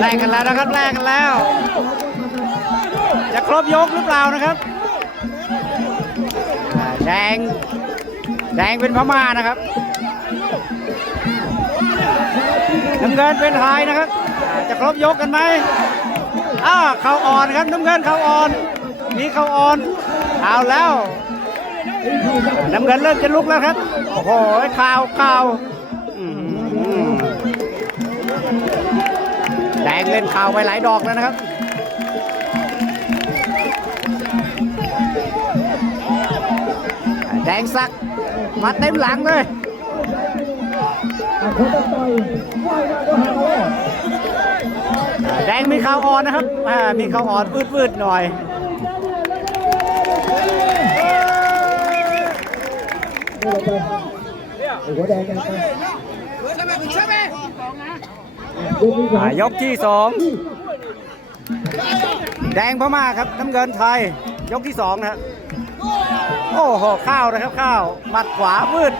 แลกกันแล้วนะครับแลกกันแล้ว จะครบยกหรือเปล่านะครับแดงแดงเป็นพม่านะครับน้ำเงินเป็นไทยนะครับ จะครบยกกันไหมอ้าเข่าอ่อนครับน้ำเงินเข่าอ่อน มีเข่าอ่อนเอาแล้วน้ำเงินเริ่มจะลุกแล้วครับ โอ้โหข่าวข่าว แดงเล่นข่าวไปหลายดอกแล้วนะครับแดงสักมาเต็มหลังเลยแดงมีข่าวอ่อนนะครับอ่ามีข่าวอ่อนพืดๆหน่อยหัวแดงกันไป อ่ายกที่สองแดงพม่าครับน้ำเงินไทย ยกที่สองนะโอ้โหข้าวนะครับข้าวหมัดขวาพืด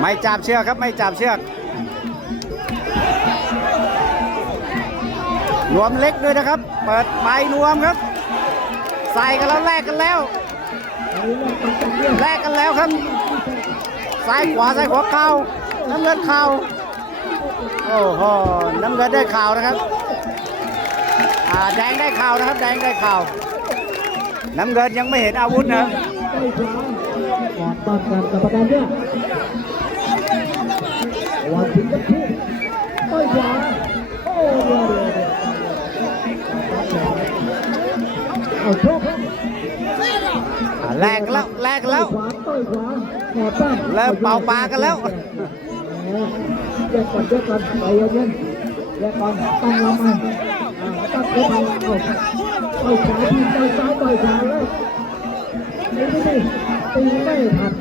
ไม่จับเชือกครับไม่จับเชือกนวมเล็กด้วยนะครับ เปิดไม้นวมครับ ใส่กันแล้วแลกกันแล้วแลกกันแล้วครับซ้ายขวาซ้ายขวาเข่า น้ำเงินเข่าโอ้โหน้ำเงินได้เข่านะครับอ่าแดงได้เข่านะครับ แดงได้เข่าน้ำเงินยังไม่เห็นอาวุธนะครับก่อนต้อนกันกับประกันเนี่ยวันถึงกับที่ต้อยขวาโอ้เดี๋ยวเดี๋ยวเดี๋ยวเอาโชคอ่าแลกกันแล้วแลกกันแล้วขวาต้อยขวาหมอตั้มเริ่มเป่าปากกันแล้ว แยกก่อนแยกก่อนใจเย็นๆแยกก่อนตั้งลำมันตั้งเข้าไปเอาต่อยขวาทีต่อยซ้ายต่อยขวาแล้วตีไม่ได้ตีไม่ทัน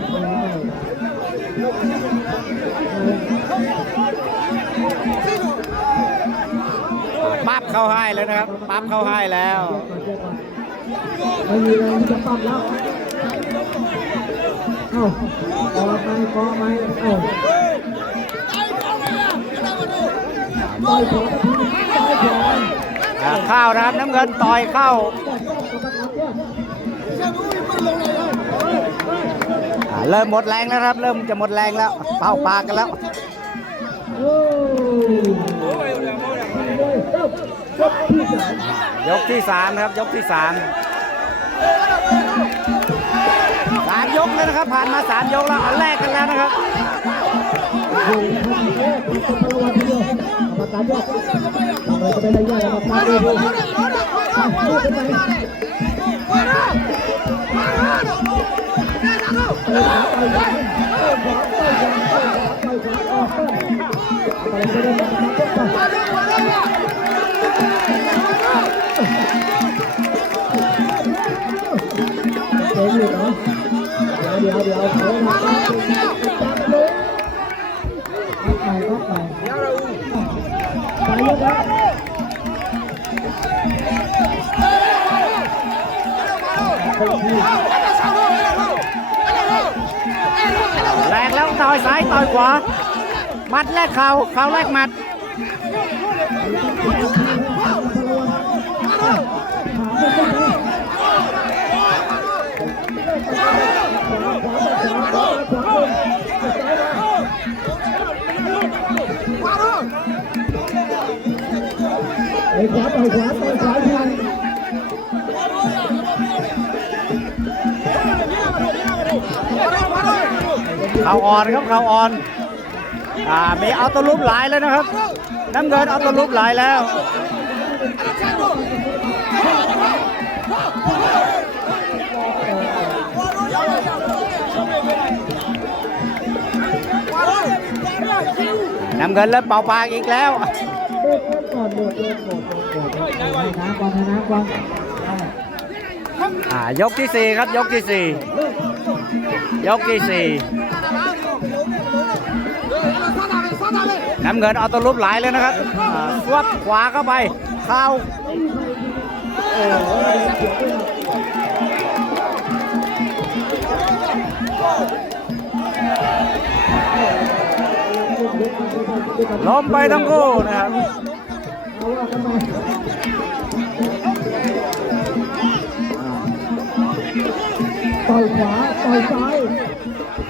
ปั๊บเข้าให้แล้วนะครับ ปั๊บเข้าให้แล้วไม่มีแรงจะปั้มแล้วเอ้าออกไปเกาะไหมเอ้า เข้านะครับน้ำเงินต่อยเข้าเริ่มหมดแรงแล้วครับ เริ่มจะหมดแรงแล้วเป่าปากกันแล้วยกที่สามครับยกที่สามสามยกเลยนะครับ ผ่านมาสามยกแล้วอะแลกกันแล้วนะครับ โอ้ยทำแค่คุณเป็นพลวันทีเดียวกรรมการยกทำอะไรก็ได้ได้ยากกรรมการดู ยอะครับแลกแล้วต่อยซ้ายต่อยขวา มัดแลกเข่าเข่าแลกหมัด ไปขวาไปขวาไปขวาทีเข่าอ่อนครับเข่าอ่อนอ่ามีเอาตัวลุกหลายแล้วนะครับน้ำเงินเอาตัวลุกหลายแล้วน้ำเงินเริ่มเป่าปากอีกแล้ว ก่อนเดินเดินก่อนเดินก่อนให้น้ำก่อนให้น้ำก่อนอ่ายกที่สี่ครับยกที่สี่ยกที่สี่น้ำเงินเอาตัวรูปหลายเลยนะครับอ่าสวบขวาเข้าไปเข้าล้มไปทั้งคู่นะครับ เอาว่ากันไปต่อยขวาต่อยซ้าย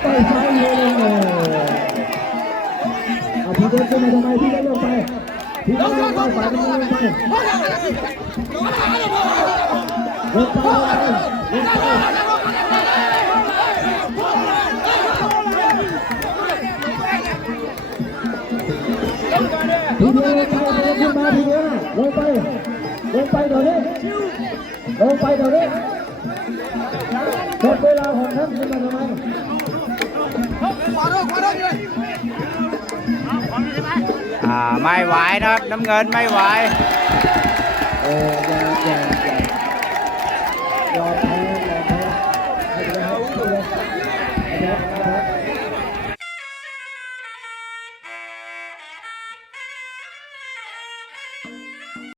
ต่อยซ้ายเลยเอาพี่เดินขึ้นมาทำไมพี่เดินลงไปพี่เดินลงไปฝ่ายน้ำเงินลงไปลงไปลงไปลงไป ลงไปลงไปเดี๋ยวนี้ลงไปเดี๋ยวนี้หมดเวลาของท่านขึ้นมาทำไมอ่าไม่ไหวนะครับน้ำเงินไม่ไหว